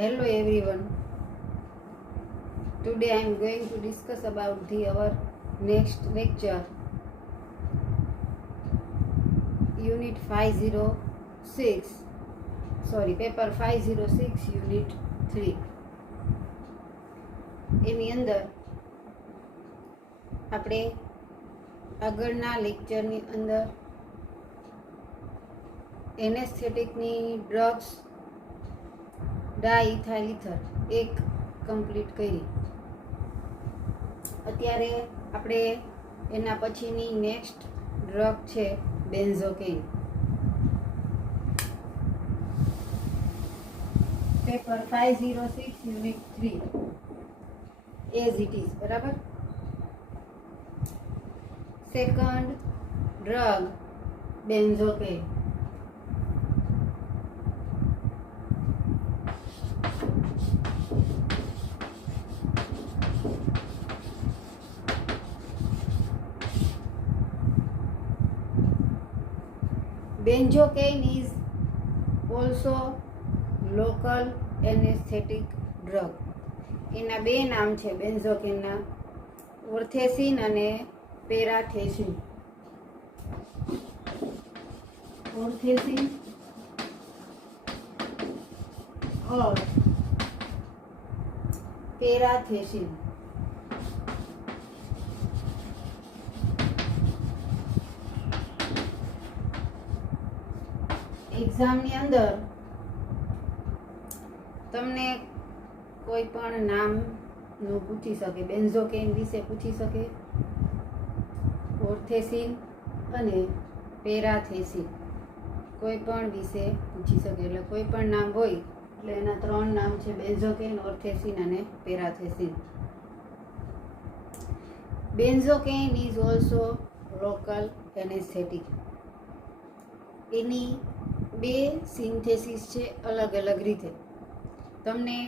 Hello everyone. Today I am going to discuss about our next lecture, Unit 506. Paper 506, Unit 3. એની અંદર આપણે આગળના લેક્ચરની અંદર એનેસ્થેટિકની ડ્રગ્સ ડાઇથાઇલ ઇથર એક કમ્પ્લીટ કરી. અત્યારે આપણે એના પછીની નેક્સ્ટ ડ્રગ છે benzocaine. Paper 506 unit 3 as it is. બરાબર. Second drug benzocaine. Benzocaine is also local anesthetic drug. એના બે નામ છે બેન્ઝોકેઇનના, ઓર્થેસિન અને પેરાથેસિન. ઓર્થેસિન और પેરાથેસિન. એક્ઝામની અંદર તમને કોઈ પણ નામનું પૂછી શકે, બેન્ઝોકેઇન વિશે પૂછી શકે, ઓર્થેસિન અને પેરાથેસિન કોઈ પણ વિશે પૂછી શકે. એટલે કોઈ પણ નામ હોય એટલે એના ત્રણ નામ છે, બેન્ઝોકેઇન, ઓર્થેસિન અને પેરાથેસિન. બેન્ઝોકેઇન ઇઝ ઓલ્સો લોકલ એનેસ્થેટિક. એની બે સિન્થેસિસ છે અલગ અલગ રીતે. તમને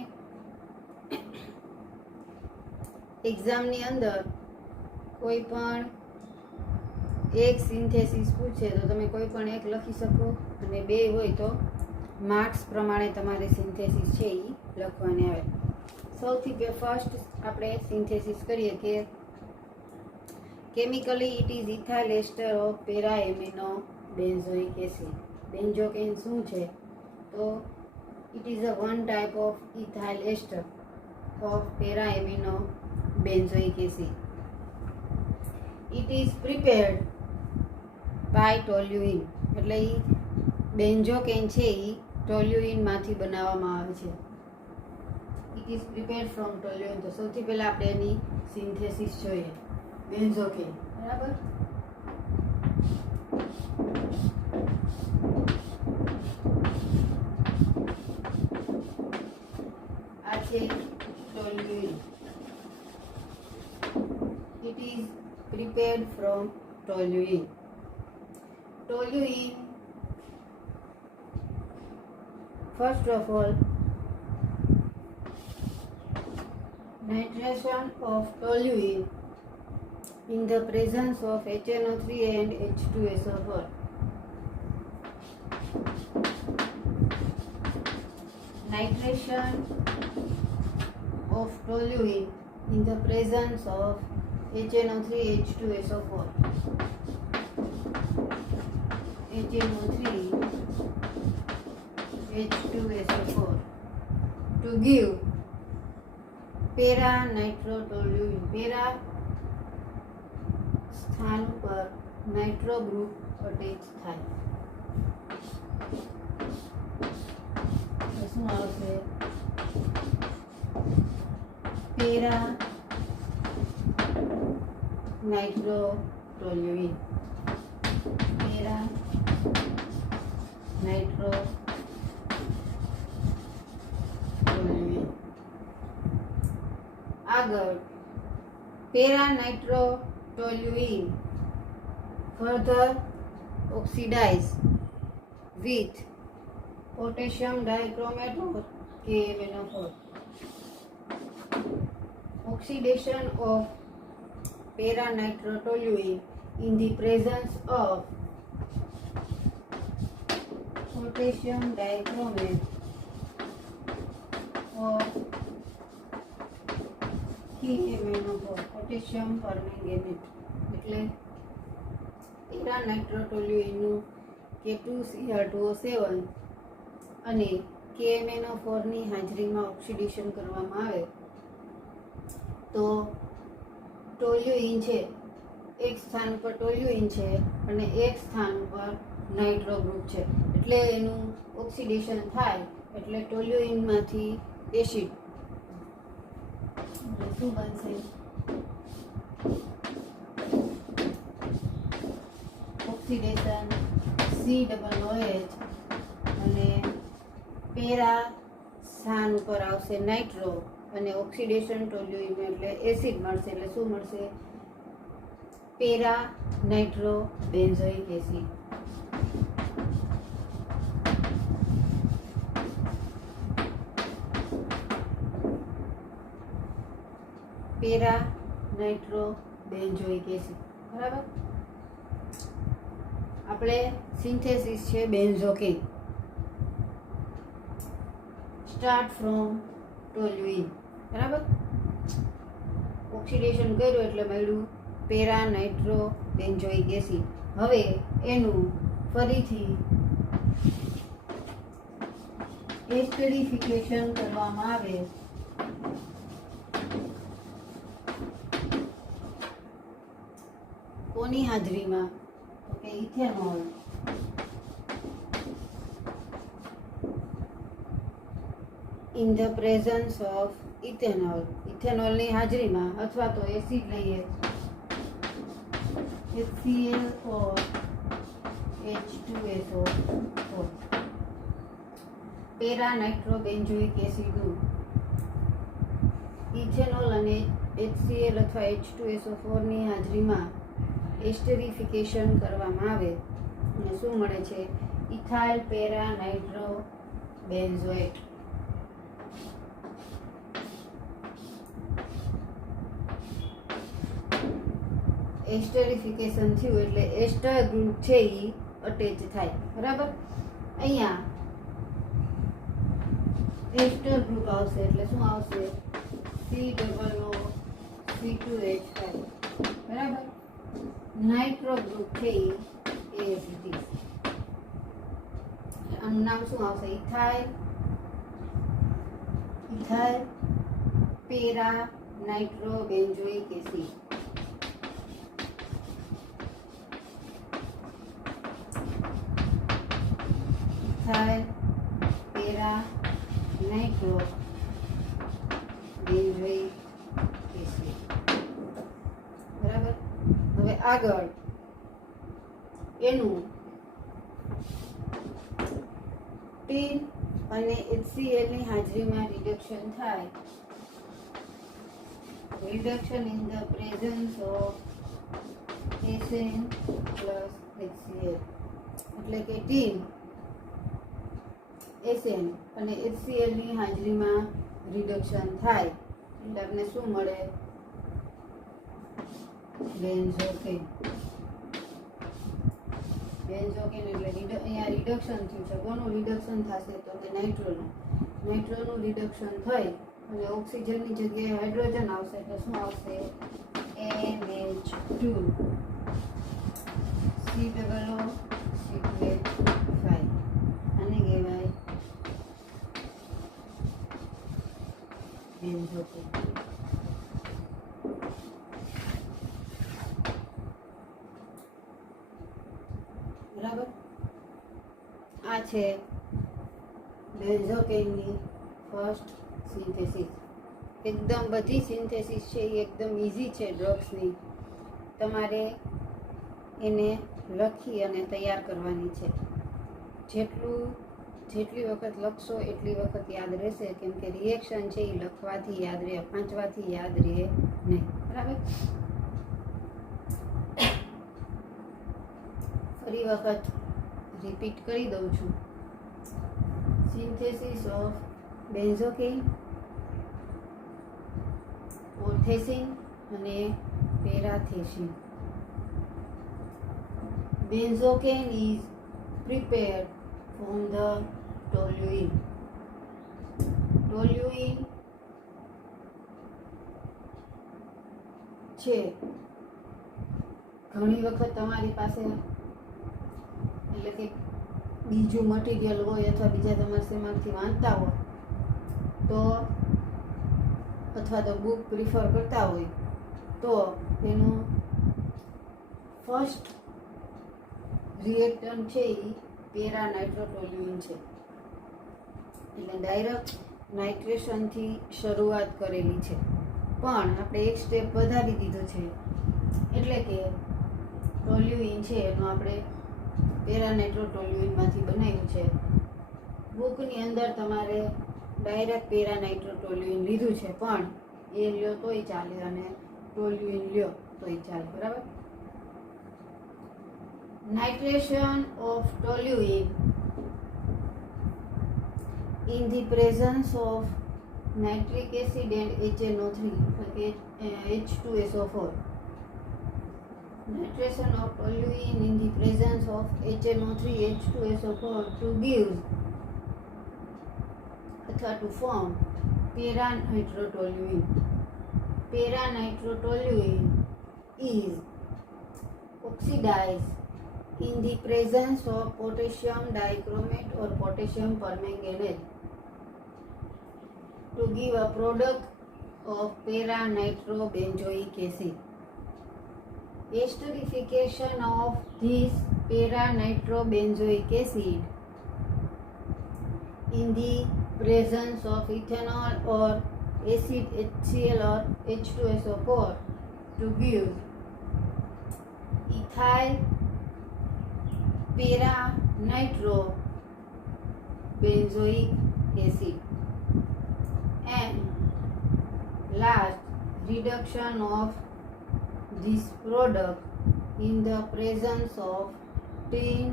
એક્ઝામની અંદર કોઈ પણ એક સિન્થેસિસ પૂછે તો તમે કોઈ પણ એક લખી શકો, અને બે હોય તો માર્ક્સ પ્રમાણે તમારે સિન્થેસિસ છે એ લખવાની આવે. સૌથી ફર્સ્ટ આપણે સિન્થેસિસ કરીએ કે chemically it is ethyl ester of para amino benzoic acid. Benzocaine શું છે તો it is a one type of ethyl ester of para amino benzoic acid. It is prepared by toluene. એટલે એ benzocaine છે એ ટોલ્યુઇનમાંથી બનાવવામાં આવે છે. It is prepared from toluene. તો સૌથી પહેલાં આપણે એની સિન્થેસિસ જોઈએ બેન્ઝોકેઇન. બરાબર. આ છે toluene. It is prepared from toluene. Toluene, first of all, nitration of toluene in the presence of HNO3 and H2SO4. Nitration of toluene in the presence of HNO3 H2SO4. HNO3 H2SO4 to give para nitrotoluene. Para સ્થાન પર nitro group attach થાય. શું આવશે? Para nitrotoluene. Para nitrotoluene. આગળ para nitrotoluene further oxidize with potassium dichromate or KMnO4. Oxidation of para nitrotoluene in the presence of potassium dichromate or KMnO4 potassium permanganate એટલે para નાઇટ્રોટોલ્યુઇનનું K2Cr2O7 અને KMnO4 ની હાજરીમાં oxidation કરવામાં આવે તો toluene છે એક સ્થાન પર ટોલ્યુઇન છે અને એક સ્થાન પર નાઇટ્રો ગ્રુપ છે એટલે એનું ઓક્સિડેશન થાય એટલે ટોલ્યુઇનમાંથી એસિડ શું બનશે ઓક્સિડેશન COOH અને પેરા સ્થાન ઉપર આવશે નાઇટ્રો અને ઓક્સિડેશન ટોલ્યુઇન એટલે એસિડ મળશે એટલે શું મળશે para nitro benzoic acid para nitro benzoic acid બરાબર આપણે સિન્થેસિસ છે બેન્ઝોકેન સ્ટાર્ટ ફ્રોમ ટોલ્યુઇન બરાબર ઓક્સિડેશન કર્યું એટલે મળ્યું પેરા નાઇટ્રો બેન્ઝોઇક એસિડ હવે એનું ફરીથી એસ્ટરિફિકેશન કરવામાં આવે કોની હાજરીમાં તો કે ethanol in the presence of ઇથેનોલની હાજરીમાં અથવા તો એસિડ લઈએ HCl or H2SO4 para nitrobenzoic એસિડનું ઇથેનોલ અને HCl અથવા H2SO4 ની હાજરીમાં એસ્ટરિફિકેશન કરવામાં આવે અને શું મળે છે ethyl para nitro benzoate esterification થયું એટલે એસ્ટર ગ્રુપ છે એ અટેચ થાય બરાબર અહીંયા એસ્ટર ગ્રુપ આવશે એટલે શું આવશે COO C2H5 બરાબર નાઇટ્રો ગ્રુપ છે એ એસિડિક આનું નામ શું આવશે ethyl para nitro benzoic acid ethyl para nitro benzoic acid બરાબર હવે આગળ એનું ટીન અને HCl ની હાજરીમાં રિડક્શન થાય reduction in the presence of SN plus HCl એટલે કે ટીન SN અને HCl ની હાજરીમાં રિડક્શન થાય એટલે આપણે શું મળે બેન્ઝોકેન એટલે અહીંયા રિડક્શન થયું છે કોનું રિડક્શન થશે તો કે નાઇટ્રોનું રિડક્શન થઈ અને ઓક્સિજનની જગ્યાએ હાઇડ્રોજન આવશે એટલે શું આવશે NH2 COO C2H5 આને કહેવાય બેન્ઝોકેન બરાબર આ છે બેન્ઝોકેનની ફર્સ્ટ સિન્થેસિસ એકદમ બધી સિન્થેસિસ છે એ એકદમ ઇઝી છે ડ્રગ્સની તમારે એને લખી અને તૈયાર કરવાની છે જેટલી વખત લખશો એટલી વખત યાદ રહેશે કેમ કે રિએક્શન છે એ લખવાથી યાદ રહે વાંચવાથી યાદ રહે નહીં બરાબર ફરી વખત રિપીટ કરી દઉં છું સિન્થેસિસ ઓફ બેન્ઝોકેન ઓર્થેસિન અને પેરાથેસિન બેન્ઝોકેન is prepared from the toluene toluene છે ઘણી વખત તમારી પાસે એટલે કે બીજું મટીરિયલ હોય અથવા બીજા તમારે શેમાંથી વાંચતા હોય તો અથવા તો બુક પ્રિફર કરતા હોય તો એનું ફર્સ્ટ રિએક્ટન્ટ છે એ પેરા નાઇટ્રોટોલ્યુઇન છે. એટલે ડાયરેક્ટ નાઇટ્રેશનથી શરૂઆત કરેલી છે, પણ આપણે એક સ્ટેપ વધારી દીધો છે. એટલે કે ટોલ્યુઇન છે એનું આપણે પેરા નાઇટ્રોટોલ્યુઇનમાંથી બનાવ્યું છે. બુકની અંદર તમારે ડાયરેક્ટ પેરા નાઇટ્રોટોલ્યુઇન લીધું છે, પણ એ લ્યો તોય ચાલે અને ટોલ્યુઇન લ્યો તોય ચાલે. બરાબર. Nitration of toluene in the presence of nitric acid and HNO3 H2SO4. Nitration of toluene in the presence of HNO3 H2SO4 to give અથવા to form para-nitrotoluene. Para-nitrotoluene is oxidized in the presence of potassium dichromate or potassium permanganate to give a product of para-nitrobenzoic acid. Esterification of this para-nitrobenzoic acid in the presence of ethanol or acid HCl or H2SO4 to give ethyl para-nitrobenzoic acid. And last, reduction of this product in the presence of tin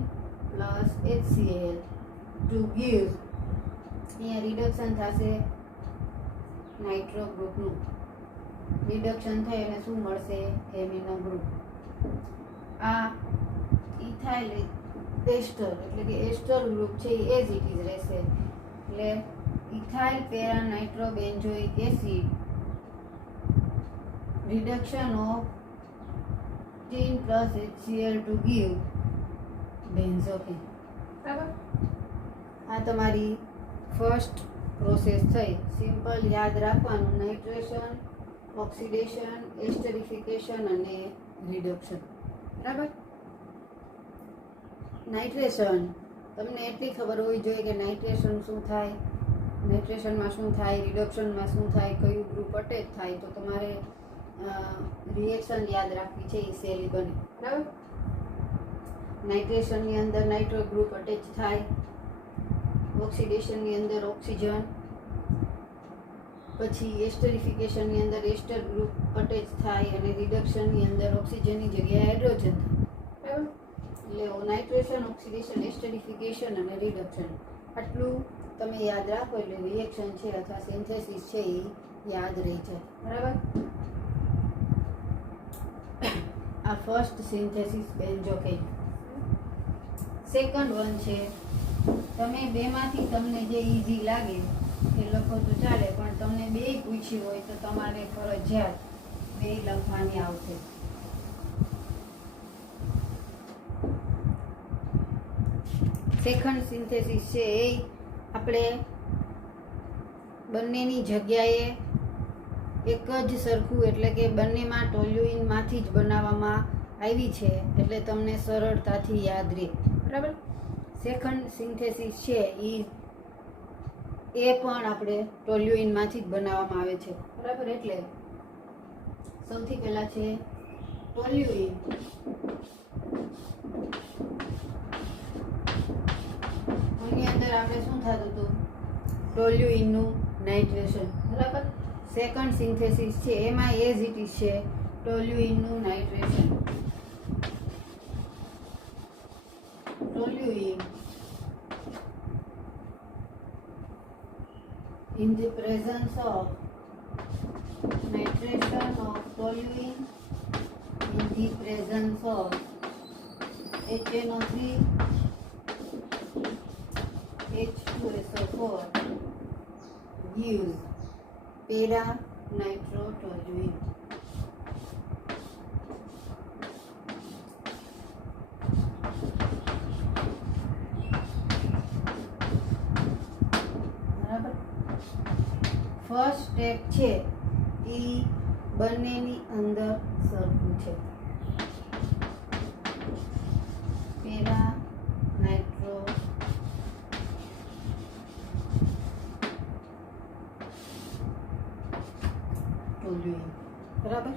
plus HCl to give અહીંયા reduction થશે nitro ગ્રુપનું. Reduction થાય અને શું મળશે? Amino group. આ ethyl એસ્ટર એટલે કે એસ્ટર ગ્રુપ છે એ એઝ ઇટ ઇઝ રહેશે. એટલે ethyl para-nitrobenzoic acid, reduction of tin plus HCl to give benzocaine. બરાબર. આ તમારી ફર્સ્ટ પ્રોસેસ થઈ. સિમ્પલ યાદ રાખવાનું, નાઇટ્રેશન, ઓક્સિડેશન, એસ્ટરિફિકેશન અને રિડક્શન. બરાબર. નાઇટ્રેશન તમને એટલી ખબર હોવી જોઈએ કે નાઇટ્રેશન શું થાય, નાઇટ્રેશનમાં શું થાય, રિડક્શનમાં શું થાય, કયું ગ્રુપ અટેચ થાય, તો તમારે રિએક્શન યાદ રાખવી છે એ સહેલી બને. બરાબર. નાઇટ્રેશનની અંદર નાઇટ્રો ગ્રુપ અટેચ થાય, ઓક્સિડેશનની અંદર ઓક્સિજન, પછી એસ્ટરિફિકેશનની અંદર એસ્ટર ગ્રુપ અટેચ થાય અને રિડક્શનની અંદર ઓક્સિજનની જગ્યાએ હાઇડ્રોજન થાય. બરાબર. એટલે નાઇટ્રેશન, ઓક્સિડેશન, એસ્ટરિફિકેશન અને રિડક્શન આટલું તમે યાદ રાખો એટલે રિએક્શન છે અથવા સિન્થેસિસ છે એ યાદ રહી જાય. બરાબર. આ ફર્સ્ટ સિન્થેસિસ બેન્ઝોકેન. સેકન્ડ વન છે, તમે બેમાંથી તમને જે ઈઝી લાગે એ લખો તો ચાલે, પણ તમને બે પૂછ્યું હોય તો તમારે ફરજિયાત બે લખવાની આવશે. સેકન્ડ સિન્થેસિસ છે એ આપણે બંનેની જગ્યાએ એક જ સરખું એટલે કે બંનેમાં ટોલ્યુઇનમાંથી જ બનાવવામાં આવી છે, એટલે તમને સરળતાથી યાદ રહે. બરાબર. સેકન્ડ સિન્થેસિસ છે એ પણ આપણે ટોલ્યુઇનમાંથી જ બનાવવામાં આવે છે. બરાબર. એટલે સૌથી પહેલા છે ટોલ્યુઇન. એની અંદર આપણે શું થતું હતું? ટોલ્યુઇનનું નાઇટ્રેશન. બરાબર. સેકન્ડ સિન્થેસિસ છે એમાં એઝ ઇટ ઇઝ છે ટોલ્યુઇનનું nitration. Toluene in the presence of nitration of toluene in the presence of HNO3 H2SO4 gives para nitrotoluene. બરાબર. ફર્સ્ટ સ્ટેપ છે એ બંનેની અંદર સરખું છે. Para nitro toluene. બરાબર.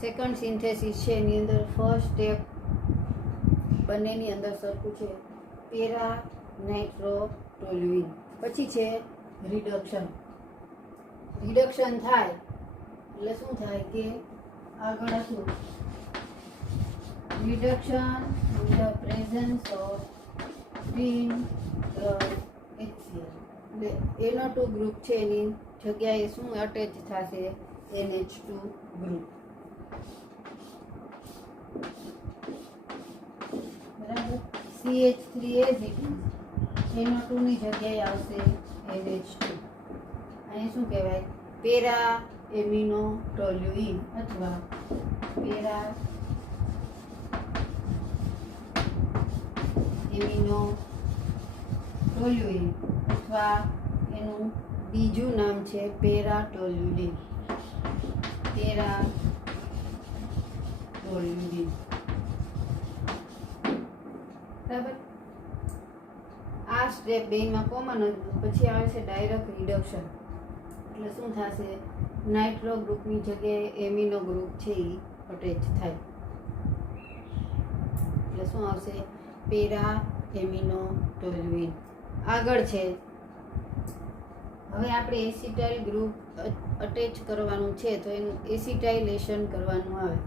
સેકન્ડ સિન્થેસિસ છે એની અંદર ફર્સ્ટ સ્ટેપ બંનેની અંદર સરખું છે પેરા નાઇટ્રો ટોલ્યુએન. પછી છે રિડક્શન. રિડક્શન થાય એટલે શું થાય કે આગળ હતું reduction in the presence of twin HCl. એટલે NO2 ગ્રુપ છે એની જગ્યાએ શું અટેચ થશે? NH2 group. બરાબર. CH3 as it is NO2 ની જગ્યાએ આવશે NH2. અહીં શું કહેવાય? પેરા એમિનો ટોલ્યુઇન અથવા પેરા એમિનો ટોલ્યુઇન અથવા એનું બીજું નામ છે પેરા ટોલ્યુલિન. પેરા ટોલ્યુલિન. બરાબર. આ સ્ટેપ બેમાં કોમન હતું. પછી આવે છે ડાયરેક્ટ રિડક્શન. એટલે શું થશે? નાઇટ્રો ગ્રુપની જગ્યાએ એમિનો ગ્રુપ છે એ અટેચ થાય. એટલે શું આવશે? Para amino toluene. આગળ છે હવે આપણે એસિટાઇલ ગ્રુપ અટેચ કરવાનું છે તો એનું એસિટાઇલેશન કરવાનું આવે.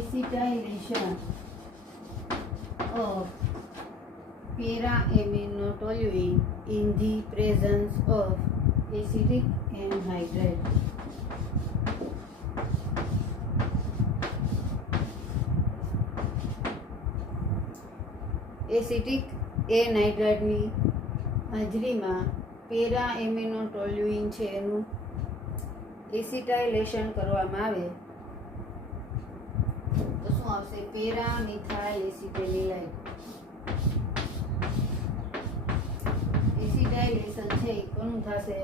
Acetylation of para amino toluene in the presence of acidic anhydride. Acetic એનહાઇડ્રાઇડની હાજરીમાં પેરા એમિનો ટોલ્યુઇન છે એનું એસિટાઇલેશન કરવામાં આવે તો શું આવશે? Para methyl એસિટેનિલાઇડ. એસિટાઇલેશન છે એ કોનું થશે?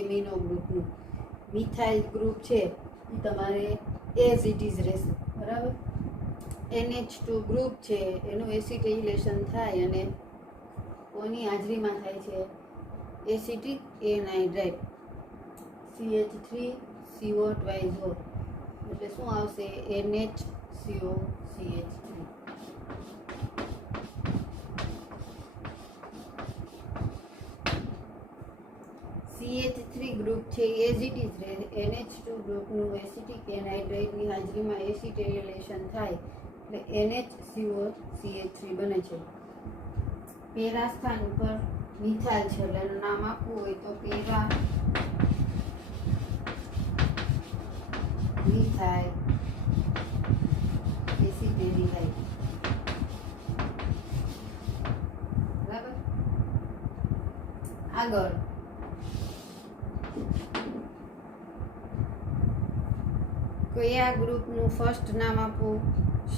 એમિનો ગ્રુપનું. મિથાઇલ ગ્રુપ છે એ તમારે એઝ ઇટ ઇઝ રહેશે. બરાબર. NH2 ગ્રુપ છે એનું એસિટાઇલેશન થાય અને કોની હાજરીમાં થાય છે? Acetic anhydride CH3CO twice O. એટલે શું આવશે? NHCO CH3. CH3 ગ્રુપ છે એઝ ઇટ ઇઝ રહે. NH2 ગ્રુપનું એસિટિક એનહાઇડ્રાઇડની હાજરીમાં એસિટાઇલેશન થાય એટલે NHCO CH3 બને છે. પેરા સ્થાન ઉપર મિથાઇલ છે એટલે એનું નામ આપવું હોય તો પેરા મિથાઇલ એસિટેનિલાઇડ. બરાબર. આગળ કયા ગ્રુપનું ફર્સ્ટ નામ આપવું,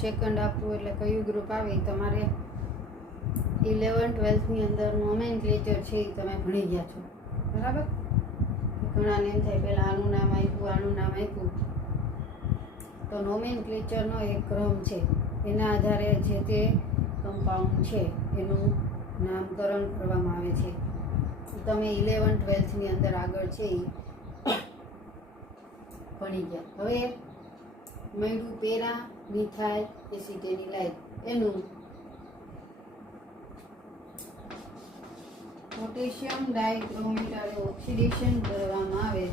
સેકન્ડ આપવું, એટલે કયું ગ્રુપ આવે તમારે 11th-12thની અંદર નોમેનક્લેચર છે એ તમે ભણી ગયા છો. બરાબર. ઘણાને એમ થાય પહેલાં આનું નામ આપ્યું, આનું નામ આપ્યું. તો નોમેનક્લેચરનો એક ક્રમ છે. એના આધારે જે તે કમ્પાઉન્ડ છે એનું નામકરણ કરવામાં આવે છે. તમે 11th-12thની અંદર આગળ છે એ ભણી ગયા. હવે મળ્યું પેરા મિથાઇલ એસિટેનિલાઇડ. એનું પોટેશિયમ ડાઇક્રોમેટારે ઓક્સિડેશન કરવામાં આવે.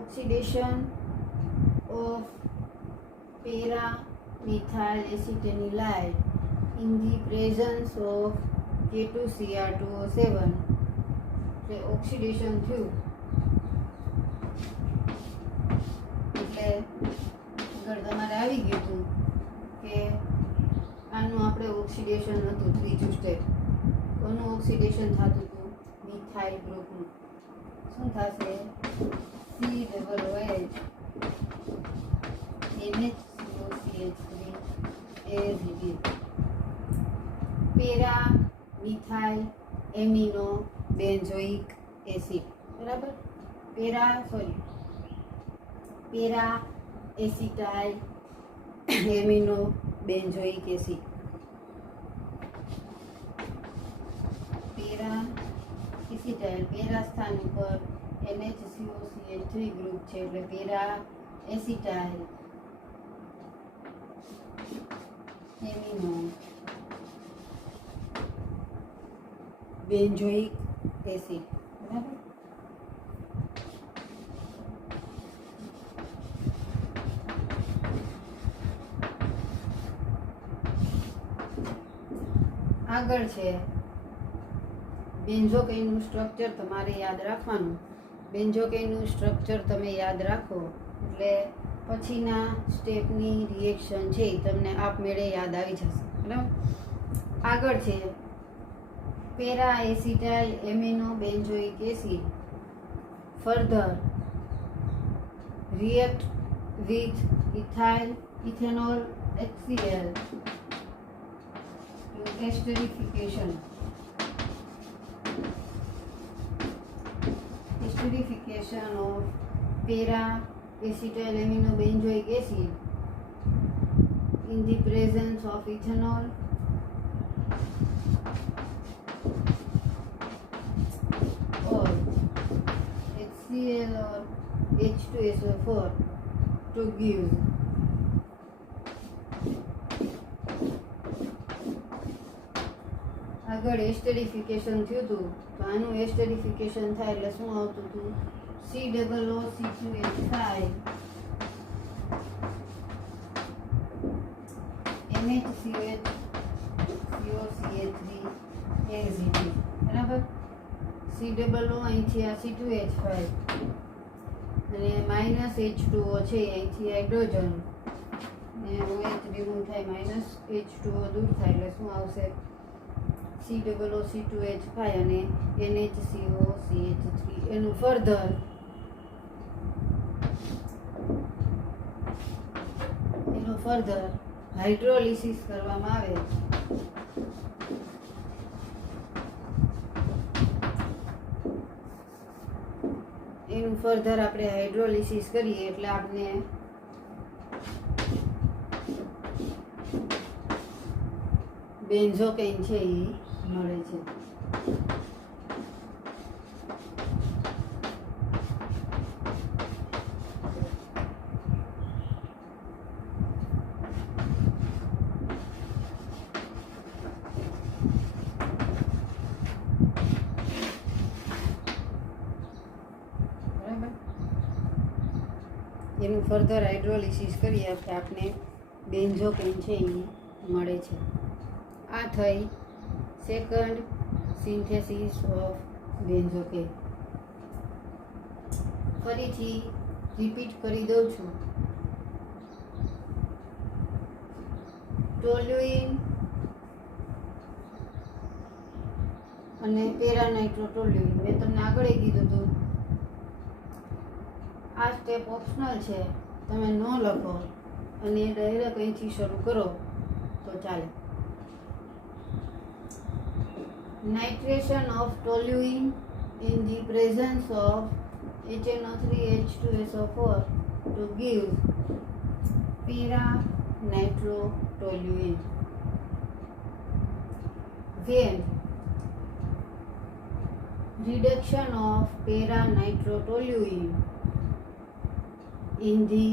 Oxidation of para methyl acetanilide in the presence of K2Cr2O7 એટલે ઓક્સિડેશન થયું એટલે આગળ તમારે આવી ગયું હતું કે આનું આપણે ઓક્સિડેશન હતું ત્રીજું સ્ટેપ. કોનું ઓક્સિડેશન થતું હતું? મિથાઇલ ગ્રુપનું. શું થશે? COOH NH3 as it is. Para methyl amino benzoic acid. બરાબર? Para acetyl amino benzoic acid. Para acetyl para સ્થાન ઉપર NHCOCH3 ગ્રુપ છે એટલે para acetyl amino benzoic acid. બરાબર? આગળ છે બેન્ઝોકેનનું સ્ટ્રક્ચર. તમારે યાદ રાખવાનું. બેન્ઝોકેનનું સ્ટ્રક્ચર તમે યાદ રાખો એટલે પછીના સ્ટેપની રિએક્શન છે એ તમને આપમેળે યાદ આવી જશે. બરાબર? આગળ છે para acetyl amino benzoic acid further react with ethanol HCl to esterification. Esterification of para acetyl amino benzoic acid in the presence of ethanol or HCl or H2SO4 to give આગળ એસ્ટરિફિકેશન થયું હતું તો આનું esterification થાય એટલે શું આવતું હતું? COOC2H5 NHCOCH3 as it is. બરાબર? COO અહીંથી આ C2H5 અને -H2O છે અહીંથી હાઇડ્રોજન ને OH રિમૂવ થાય -H2O દૂર થાય એટલે શું આવશે? COOC2H5 અને NHCOCH3. એનું ફર્ધર હાઇડ્રોલિસિસ કરવામાં આવે. એનું ફર્ધર આપણે હાઇડ્રોલિસિસ કરીએ એટલે આપણે બેન્ઝોકેન છે એ મળે છે. એનું ફર્ધર હાઇડ્રોલિસિસ કરીએ એટલે આપણે બેન્ઝોકેન છે એ મળે છે. આ થઈ સેકન્ડ સિન્થેસિસ ઓફ બેન્ઝોકેન. ફરીથી રિપીટ કરી દઉં છું. ટોલ્યુઇન અને પેરાનાઇટ્રોટોલ્યુઇન મેં તમને આગળ કીધું હતું. આ સ્ટેપ ઓપ્શનલ છે, તમે ન લખો અને ડાયરેક્ટ અહીંથી શરૂ કરો તો ચાલે. Nitration of toluene in the presence of HNO3H2SO4 to give para-nitrotoluene. When reduction of para-nitrotoluene in the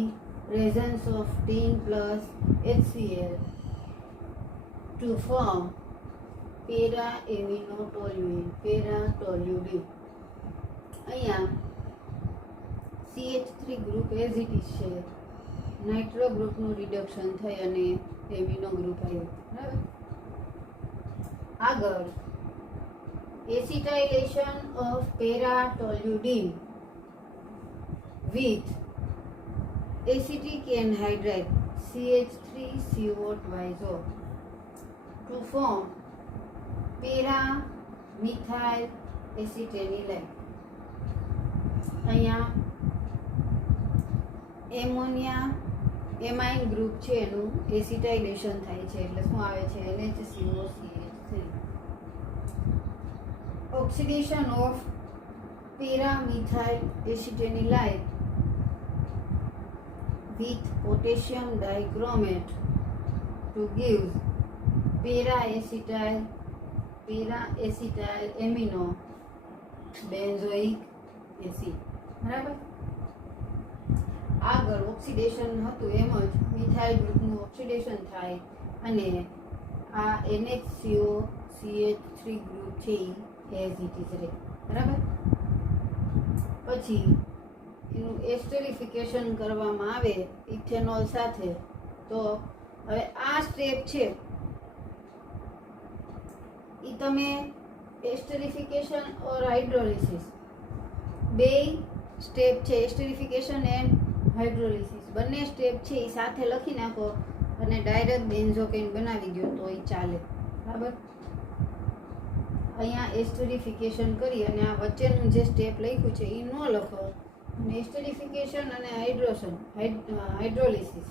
presence of tin plus HCl to form para-aminotoluene, para-toluene. અહીંયા CH3 group as it is છે, nitro ગ્રુપનું reduction થઈ અને amino group આવ્યો. બરાબર. આગળ acetylation of paratoluidine with acetic anhydride CH3CO2 to form para-methyl acetylene. અહીંયા ammonia amine group છે એનું એસિટાઇલેશન થાય છે એટલે શું આવે છે NHCOCH3. Oxidation of para-methyl acetylene with potassium dichromate to give para-acetyl amino benzoic acid. બરાબર. આગળ ઓક્સિડેશન હતું એમ જ મિથાઇલ ગ્રુપનું ઓક્સિડેશન થાય અને આ NHCOCH3 ગ્રુપ છે એ એઝ ઇટ ઇઝ રહે. બરાબર. પછી એનું એસ્ટરિફિકેશન કરવામાં આવે ઇથેનોલ સાથે. તો હવે આ સ્ટેપ છે એ તમે એસ્ટરિફિકેશન ઓર હાઇડ્રોલિસિસ બે સ્ટેપ છે, એસ્ટરિફિકેશન એન્ડ હાઇડ્રોલિસિસ બંને સ્ટેપ છે એ સાથે લખી નાખો અને ડાયરેક્ટ બેન્ઝોકેન બનાવી દો તો એ ચાલે. બરાબર. અહીંયા એસ્ટરિફિકેશન કરી અને આ વચ્ચેનું જે સ્ટેપ લખ્યું છે એ ન લખો અને એસ્ટરિફિકેશન અને હાઇડ્રોલિસિસ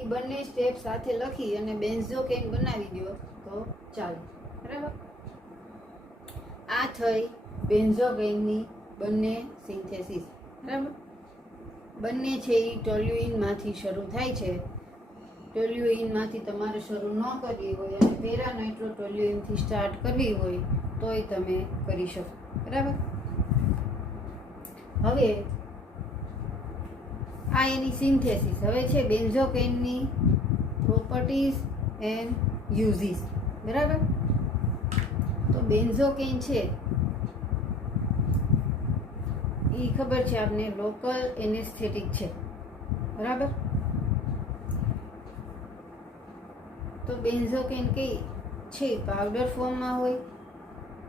એ બંને સ્ટેપ સાથે લખી અને બેન્ઝોકેન બનાવી દો તો ચાલે. બરાબર. આ થઈ બેન્ઝોકેનની બંને સિન્થેસિસ. બરાબર. બંને છે એ ટોલ્યુઇનમાંથી શરૂ થાય છે. ટોલ્યુઇનમાંથી તમારે શરૂ ન કરવી હોય અને પેરા નાઇટ્રોટોલ્યુઇનથી સ્ટાર્ટ કરવી હોય તોય તમે કરી શકો. બરાબર. હવે આ એની સિન્થેસિસ. હવે છે બેન્ઝોકેનની પ્રોપર્ટીઝ એન્ડ યુઝીસ. બરાબર. તો બેન્ઝોકેન છે એ ખબર છે આપને લોકલ એનેસ્થેટિક છે. બરાબર. તો બેન્ઝોકેન કઈ છે પાવડર ફોર્મમાં હોય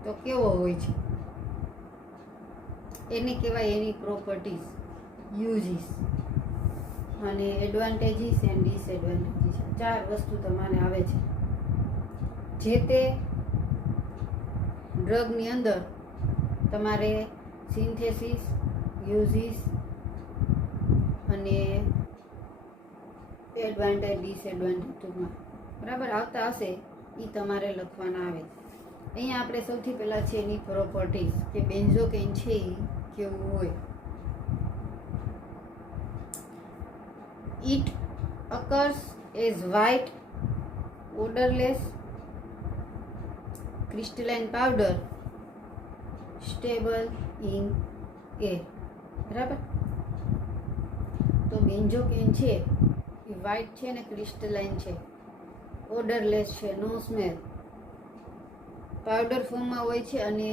તો કેવો હોય છે એને કહેવાય એની પ્રોપર્ટીઝ યુઝીસ અને એડવાન્ટેજીસ એન્ડ ડિસએડવાન્ટેજીસ. 4 વસ્તુ તમારે આવે છે. જે તે ડ્રગની અંદર તમારે સિન્થેસિસ, યુઝીસ અને એડવાન્ટેજ ડિસએડવાન્ટેજ ટૂંકમાં બરાબર આવતા હશે એ તમારે લખવાના આવે. અહીંયા આપણે સૌથી પહેલાં છે એની પ્રોપર્ટીઝ કે બેન્ઝોકેન છે એ કેવું હોય. It occurs as white odorless crystalline powder stable in air. બરાબર. તો બેન્ઝોકેન છે એ વ્હાઇટ છે ને ક્રિસ્ટલાઇન છે, ઓડરલેસ છે, નો સ્મેલ, પાવડર ફોર્મમાં હોય છે અને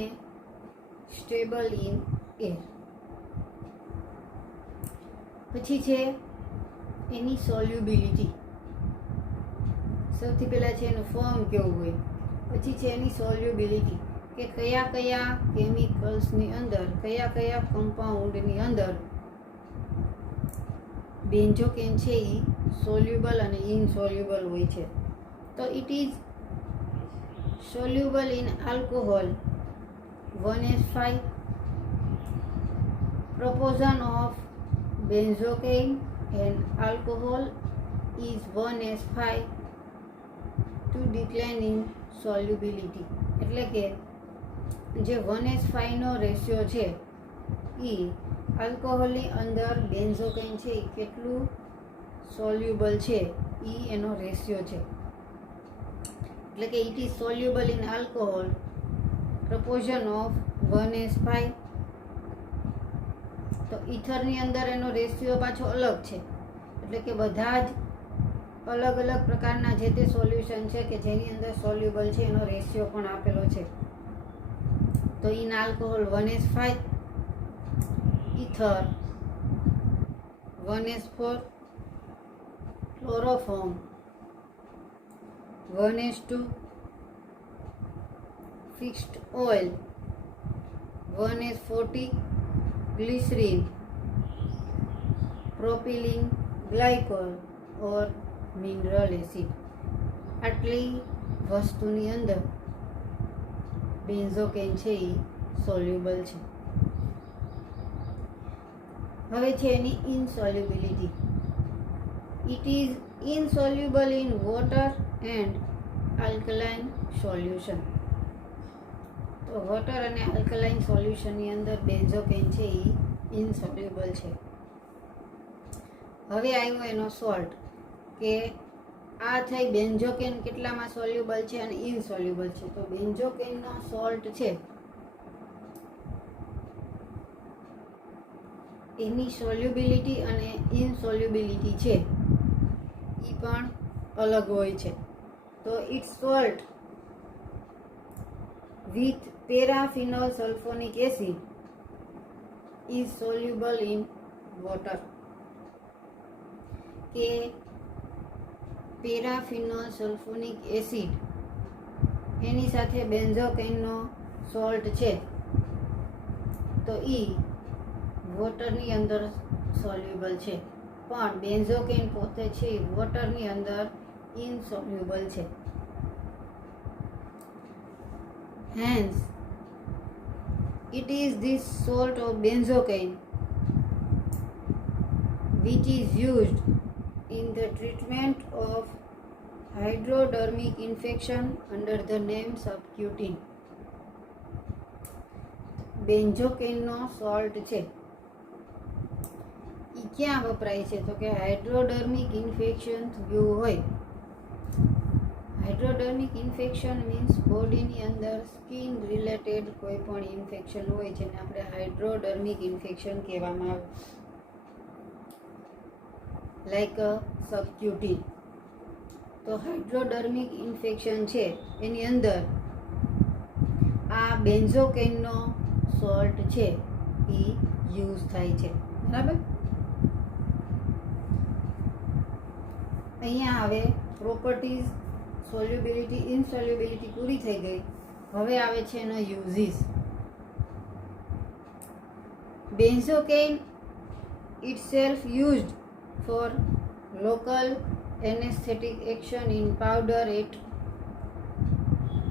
સ્ટેબલ ઇન એર. પછી છે એની સોલ્યુબિલિટી. સૌથી પહેલાં છે એનું ફોર્મ કેવું હોય. પછી છે એની સોલ્યુબિલિટી કે કયા કયા કેમિકલ્સની અંદર, કયા કયા કમ્પાઉન્ડની અંદર બેન્ઝોકેન છે એ સોલ્યુબલ અને ઇનસોલ્યુબલ હોય છે. તો it is soluble in alcohol 1s5. Proportion of benzocaine and alcohol is 1s5 to decline in solubility. એટલે કે જે 1s5 નો રેશિયો છે એ આલ્કોહોલની અંદર બેન્ઝોકેન છે એ કેટલું સોલ્યુબલ છે એ એનો રેશિયો છે. એટલે કે it is soluble in alcohol proportion of 1s5. તો ઇથરની અંદર એનો રેશિયો પાછો અલગ છે. એટલે કે બધા જ અલગ અલગ પ્રકારના જે તે સોલ્યુશન છે કે જેની અંદર સોલ્યુબલ છે એનો રેશિયો પણ આપેલો છે. તો in alcohol 1s5, ether 1s4, chloroform 1s2, fixed oil 1s40, glycerin, propylene glycol or mineral acid. આટલી વસ્તુની અંદર બેન્ઝોકેન છે એ સોલ્યુબલ છે. હવે છે એની insolubility. It is insoluble in water and alkaline solution. તો વોટર અને આલ્કલાઇન સોલ્યુશનની અંદર બેન્ઝોકેન છે એ ઇનસોલ્યુબલ છે. હવે આવ્યો એનો સોલ્ટ, કે આ થઈ બેન્ઝોકેન કેટલામાં સોલ્યુબલ છે અને ઇનસોલ્યુબલ છે. તો બેન્ઝોકેનનો સોલ્ટ છે એની સોલ્યુબિલિટી અને ઇનસોલ્યુબિલિટી છે એ પણ અલગ હોય છે. તો its salt with paraphenol sulphonic acid is soluble in water. કે પેરાફિનોલ સલ્ફોનિક એસિડ એની સાથે બેન્ઝોકેનનો સોલ્ટ છે તો એ વોટરની અંદર સોલ્યુબલ છે, પણ બેન્ઝોકેન પોતે છે વોટરની અંદર ઇનસોલ્યુબલ છે. Hence, it is this salt of benzocaine which is used in the treatment of hydrodermic infection under the name subcutane. બેન્ઝોકેનનો સોલ્ટ છે એ ક્યાં વપરાય છે? તો કે હાઇડ્રોડર્મિક ઇન્ફેક્શન થયું હોય. હાઇડ્રોડર્મિક ઇન્ફેક્શન મીન્સ બોડીની અંદર સ્કિન રિલેટેડ કોઈ પણ ઇન્ફેક્શન હોય જેને આપણે હાઇડ્રોડર્મિક ઇન્ફેક્શન કહેવામાં આવે, લાઈક સબક્યુટીન. તો હાઇડ્રોડર્મિક ઇન્ફેક્શન છે એની અંદર આ બેન્ઝોકેનનો સોલ્ટ છે એ યુઝ થાય છે. બરાબર. અહીંયા હવે પ્રોપર્ટીઝ, સોલ્યુબિલિટી, ઇનસોલ્યુબિલિટી પૂરી થઈ ગઈ. હવે આવે છે એનો uses. બેન્ઝોકેન itself used for local anesthetic action in powder at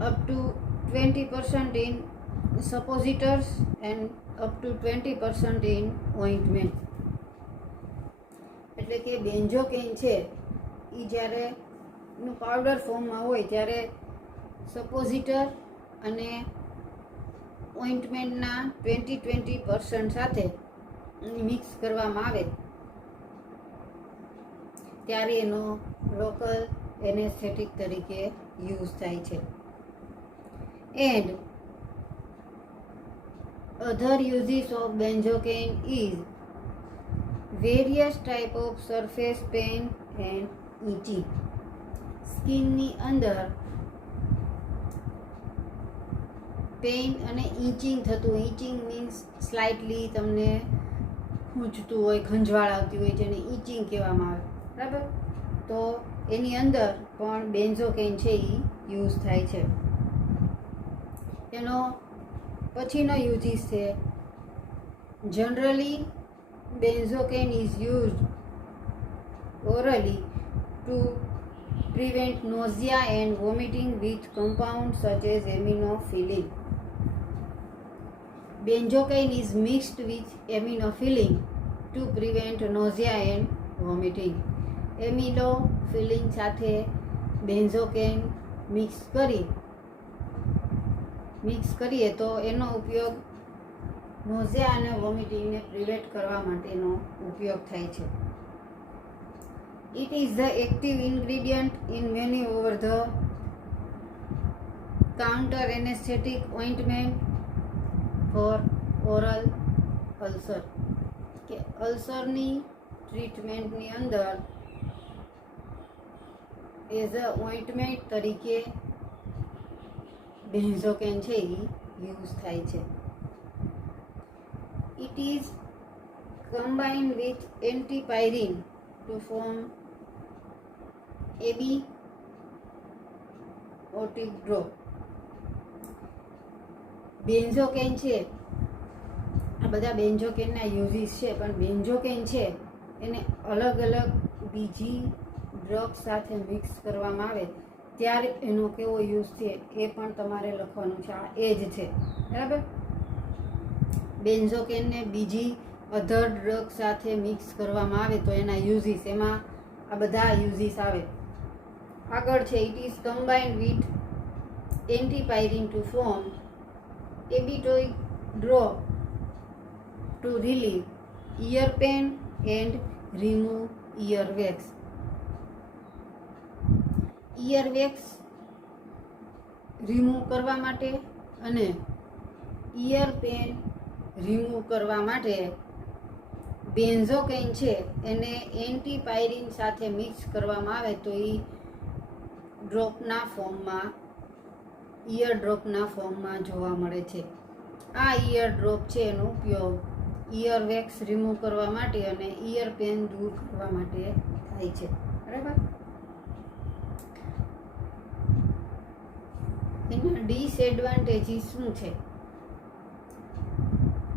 up to 20% in suppositors and up to 20% in ointment. એટલે કે બેન્ઝોકેન છે એ જ્યારે પાવડર ફોર્મમાં હોય ત્યારે સપોઝિટર અને ઓઇન્ટમેન્ટના 20% સાથે મિક્સ કરવામાં આવે ત્યારે એનો લોકલ એનેસ્થેટિક તરીકે યુઝ થાય છે. And other uses of benzocaine is various type of surface pain and itching. સ્કિનની અંદર પેઇન અને ઇચિંગ થતું, ઇચિંગ મીન્સ સ્લાઇટલી તમને ખૂંચતું હોય, ખંજવાળ આવતી હોય જેને ઇચિંગ કહેવામાં આવે. બરાબર. તો એની અંદર પણ બેન્ઝોકેન છે એ યુઝ થાય છે. એનો પછીનો યુઝિસ છે generally benzocaine is used orally to prevent nausea and vomiting with compounds such as aminophylline. Benzocaine is mixed with aminophylline to prevent nausea and vomiting. Aminophylline સાથે બેન્ઝોકેન મિક્સ કરીએ તો એનો ઉપયોગ નોઝિયા અને વોમિટિંગને પ્રિવેન્ટ કરવા માટેનો ઉપયોગ થાય છે. It is the active ingredient in many over-the-counter anesthetic ointment for oral ulcer. કે અલ્સરની ટ્રીટમેન્ટની અંદર એઝ અ ઓઇન્ટમેન્ટ તરીકે બેન્ઝોકેન છે એ યુઝ થાય છે. It is combined with antipyrine to form abiotic drop. બેન્ઝોકેન છે, આ બધા બેન્ઝોકેનના યુઝિસ છે, પણ બેન્ઝોકેન છે એને અલગ અલગ બીજી ડ્રગ સાથે મિક્સ કરવામાં આવે ત્યારે એનો કેવો યુઝ છે એ પણ તમારે લખવાનું છે. આ એ જ છે, બરાબર. બેન્ઝોકેનને બીજી અધર ડ્રગ સાથે મિક્સ કરવામાં આવે તો એના યુઝિસ, એમાં આ બધા યુઝિસ આવે. આગળ છે, it is combined with antipyrine to form abiotic drop to relieve ear pain and remove ear wax. Ear wax remove કરવા માટે અને ઇયર પેન રિમૂવ કરવા માટે બેન્ઝોકેન છે એને એન્ટીપાયરિન સાથે મિક્સ કરવામાં આવે તો એ ડ્રોપના ફોર્મમાં, ઇયર ડ્રોપના ફોર્મમાં જોવા મળે છે. આ ઇયર ડ્રોપ છે એનો ઉપયોગ ઇયર વેક્સ રિમૂવ કરવા માટે અને ઇયર પેન દૂર કરવા માટે થાય છે, બરાબર. એના ડિસએડવાન્ટેજીસ શું છે?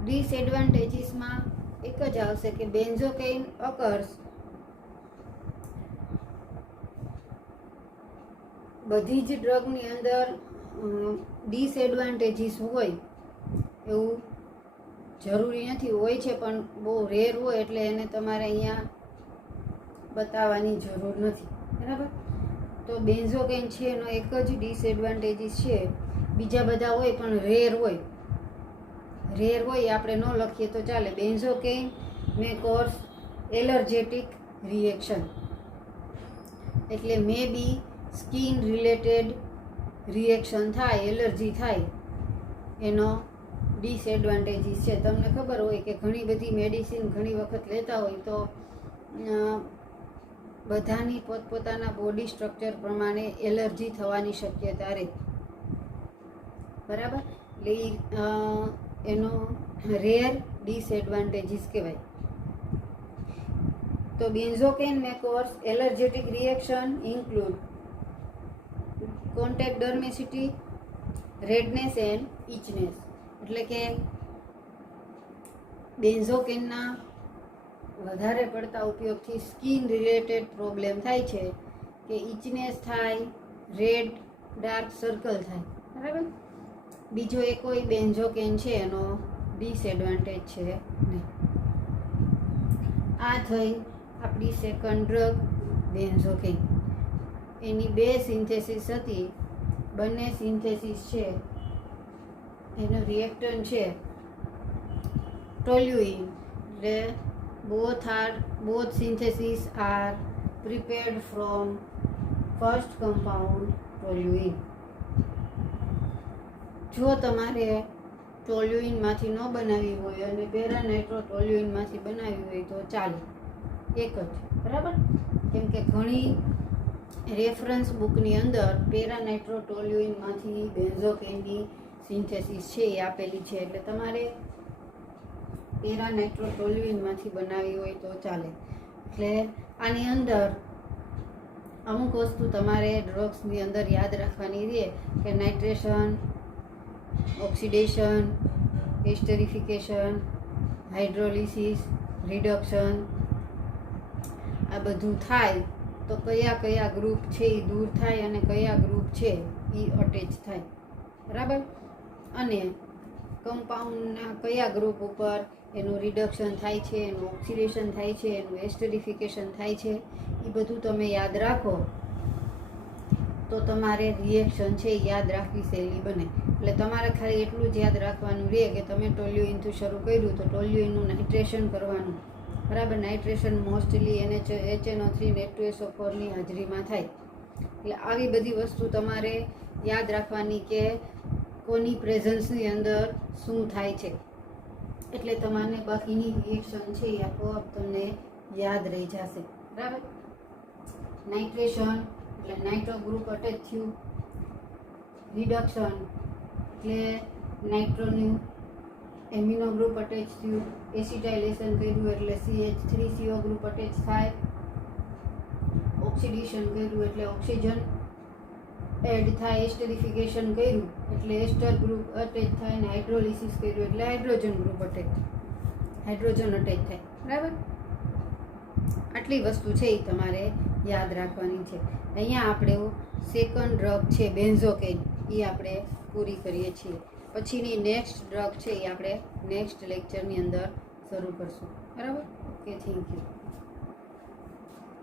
ડિસએડવાન્ટેજીસમાં એક જ આવશે કે બેન્ઝોકેન અકર્સ, બધી જ ડ્રગની અંદર ડિસએડવાન્ટેજીસ હોય એવું જરૂરી નથી, હોય છે પણ બહુ રેર હોય એટલે એને તમારે અહીંયા બતાવવાની જરૂર નથી, બરાબર. તો બેન્ઝોકેન છે એનો એક જ ડિસએડવાન્ટેજીસ છે, બીજા બધા હોય પણ રેર હોય. રેર હોય આપણે ન લખીએ તો ચાલે. બેન્ઝોકેન મે કોઝ એલર્જેટિક રિએક્શન, એટલે મે બી સ્કિન રિલેટેડ રિએક્શન થાય, એલર્જી થાય, એનો ડિસએડવાન્ટેજીસ છે. તમને ખબર હોય કે ઘણી બધી મેડિસિન ઘણી વખત લેતા હોય તો બધાની પોતપોતાના બોડી સ્ટ્રક્ચર પ્રમાણે એલર્જી થવાની શક્યતા રહે, બરાબર. એટલે એનો રેર ડિસએડવાન્ટેજીસ કહેવાય. તો benzocaine may cause allergetic reaction include contact dermatitis, redness and itchiness. એટલે કે બેન્ઝોકેનના વધારે પડતા ઉપયોગથી સ્કિન રિલેટેડ પ્રોબ્લેમ થાય છે કે ઇચનેસ થાય, રેડ ડાર્ક સર્કલ થાય, બરાબર. બીજો એ કોઈ બેન્ઝોકેન છે એનો ડિસએડવાન્ટેજ છે નહીં. આ થઈ આપણી સેકન્ડ ડ્રગ બેન્ઝોકેન. એની બે સિન્થેસિસ હતી, બંને સિન્થેસિસ છે એનું રિએક્ટન્ટ છે ટોલ્યુઇન. એટલે both syntheses are prepared from first compound toluene. જો તમારે ટોલ્યુઇનમાંથી ન બનાવવી હોય અને પેરાનાઇટ્રોટોલ્યુઇનમાંથી બનાવવી હોય તો ચાલે, એક જ, બરાબર. કેમ કે ઘણી રેફરન્સ બુકની અંદર પેરાનાઇટ્રોટોલ્યુઇનમાંથી બેન્ઝોકેનની સિન્થેસિસ છે એ આપેલી છે, એટલે તમારે પેરાનાઇટ્રોટોલ્યુઇનમાંથી બનાવી હોય તો ચાલે. એટલે આની અંદર અમુક વસ્તુ તમારે ડ્રગ્સની અંદર યાદ રાખવાની રહે કે nitration, oxidation, esterification, hydrolysis, reduction, આ બધું થાય તો કયા કયા ગ્રુપ છે એ દૂર થાય અને કયા ગ્રુપ છે એ અટેચ થાય, બરાબર. અને કમ્પાઉન્ડના કયા ગ્રુપ ઉપર એનું રિડક્શન થાય છે, એનું ઓક્સિડેશન થાય છે, એનું એસ્ટરિફિકેશન થાય છે, એ બધું તમે યાદ રાખો તો તમારે રિએક્શન છે એ યાદ રાખવી સહેલી બને. એટલે તમારે ખાલી એટલું જ યાદ રાખવાનું રહે કે તમે ટોલ્યુઇનથી શરૂ કર્યું તો ટોલ્યુઇનનું નાઇટ્રેશન કરવાનું, બરાબર. નાઇટ્રેશન મોસ્ટલી HNO3 ને H2SO4ની હાજરીમાં થાય. એટલે આવી બધી વસ્તુ તમારે યાદ રાખવાની કે કોની પ્રેઝન્સની અંદર શું થાય છે, એટલે તમારે બાકીની રિએક્શન છે એ આપોઆપ તમને યાદ રહી જશે, બરાબર. નાઇટ્રેશન એટલે નાઇટ્રો ગ્રુપ અટેચ થયું, રિડક્શન એટલે નાઇટ્રોનું એમિનો ગ્રુપ અટેચ થયું, એસિટાઇલેશન કર્યું એટલે CH3CO ગ્રુપ અટેચ થાય, ઓક્સિડેશન કર્યું એટલે ઓક્સિજન એડ થાય, એસ્ટરિફિકેશન કર્યું એટલે એસ્ટર ગ્રુપ અટેચ થાય, અને હાઇડ્રોલિસિસ કર્યું એટલે હાઇડ્રોજન ગ્રુપ અટેચ થાય, બરાબર. આટલી વસ્તુ છે એ તમારે યાદ રાખવાની છે. અહીંયા આપણે સેકન્ડ ડ્રગ છે બેન્ઝોકેન એ આપણે પૂરી કરીએ છીએ. પછીની નેક્સ્ટ ડ્રગ છે એ આપણે નેક્સ્ટ લેક્ચરની અંદર શરૂ કરશું. બરાબર? Okay, thank you.